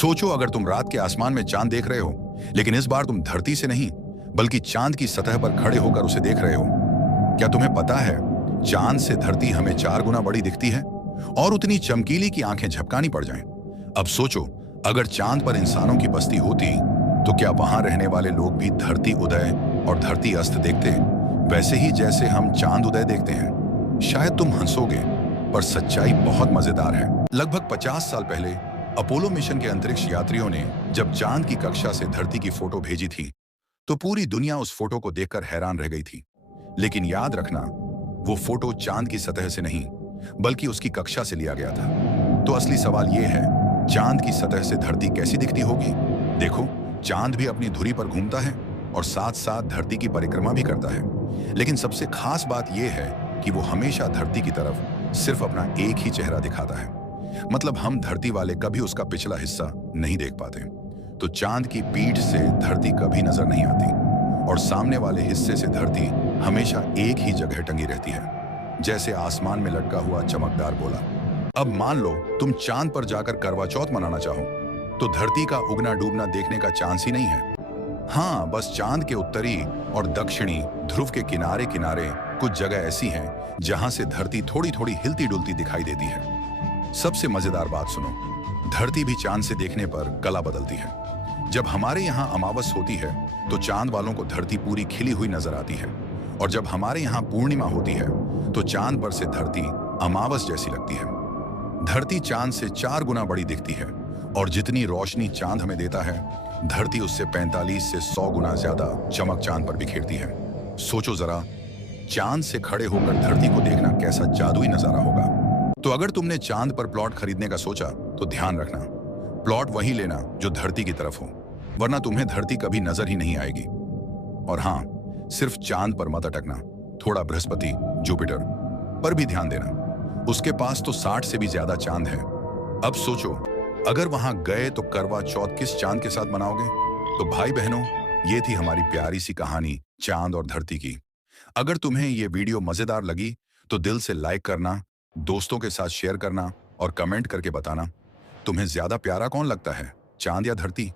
सोचो अगर तुम रात के आसमान में चांद देख रहे हो, लेकिन इस बार तुम धरती से नहीं बल्कि चांद की सतह पर खड़े होकर उसे देख रहे हो। क्या तुम्हें पता है चांद से धरती हमें 4 गुना बड़ी दिखती है और उतनी चमकीली कि आंखें झपकानी पड़ जाएं। अब सोचो अगर चांद पर इंसानों की बस्ती होती तो क्या वहां रहने वाले लोग भी धरती उदय और धरती अस्त देखते वैसे ही जैसे हम चांद उदय देखते हैं? शायद तुम हंसोगे पर सच्चाई बहुत मजेदार है। लगभग 50 साल पहले अपोलो मिशन के अंतरिक्ष यात्रियों ने जब चांद की कक्षा से धरती की फोटो भेजी थी तो पूरी दुनिया उस फोटो को देखकर हैरान रह गई थी। लेकिन याद रखना, वो फोटो चांद की सतह से नहीं बल्कि उसकी कक्षा से लिया गया था। तो असली सवाल ये है, चांद की सतह से धरती कैसी दिखती होगी? देखो, चांद भी अपनी धुरी पर घूमता है और साथ साथ धरती की परिक्रमा भी करता है। लेकिन सबसे खास बात यह है कि वो हमेशा धरती की तरफ सिर्फ अपना एक ही चेहरा दिखाता है। मतलब हम धरती वाले कभी उसका पिछला हिस्सा नहीं देख पाते। तो चांद की पीठ से धरती कभी नजर नहीं आती और सामने वाले हिस्से से धरती हमेशा एक ही जगह टंगी रहती है, जैसे आसमान में लटका हुआ चमकदार गोला। अब मान लो तुम चांद पर जाकर करवा चौथ मनाना चाहो तो धरती का उगना डूबना देखने का चांस ही नहीं है। हाँ, बस चांद के उत्तरी और दक्षिणी ध्रुव के किनारे किनारे कुछ जगह ऐसी हैं जहां से धरती थोड़ी थोड़ी हिलती डुलती दिखाई देती है। सबसे मजेदार बात सुनो, धरती भी चांद से देखने पर कला बदलती है। जब हमारे यहाँ अमावस होती है तो चांद वालों को धरती पूरी खिली हुई नजर आती है और जब हमारे यहाँ पूर्णिमा होती है तो चांद पर से धरती अमावस जैसी लगती है। धरती चांद से 4 गुना बड़ी दिखती है और जितनी रोशनी चांद हमें देता है धरती उससे 45 से 100 गुना ज्यादा चमक चांद पर बिखेरती है। सोचो जरा, चांद से खड़े होकर धरती को देखना कैसा जादुई नजारा होगा। तो अगर तुमने चांद पर प्लॉट खरीदने का सोचा तो ध्यान रखना, प्लॉट वही लेना जो धरती की तरफ हो, वरना तुम्हें धरती कभी नजर ही नहीं आएगी। और हाँ, सिर्फ चांद पर मत अटकना, थोड़ा बृहस्पति जुपिटर पर भी ध्यान देना, उसके पास तो 60 से भी ज्यादा चांद है। अब सोचो अगर वहां गए तो करवा चौथ किस चांद के साथ मनाओगे? तो भाई बहनों, ये थी हमारी प्यारी सी कहानी चांद और धरती की। अगर तुम्हें ये वीडियो मजेदार लगी तो दिल से लाइक करना, दोस्तों के साथ शेयर करना और कमेंट करके बताना तुम्हें ज्यादा प्यारा कौन लगता है, चांद या धरती।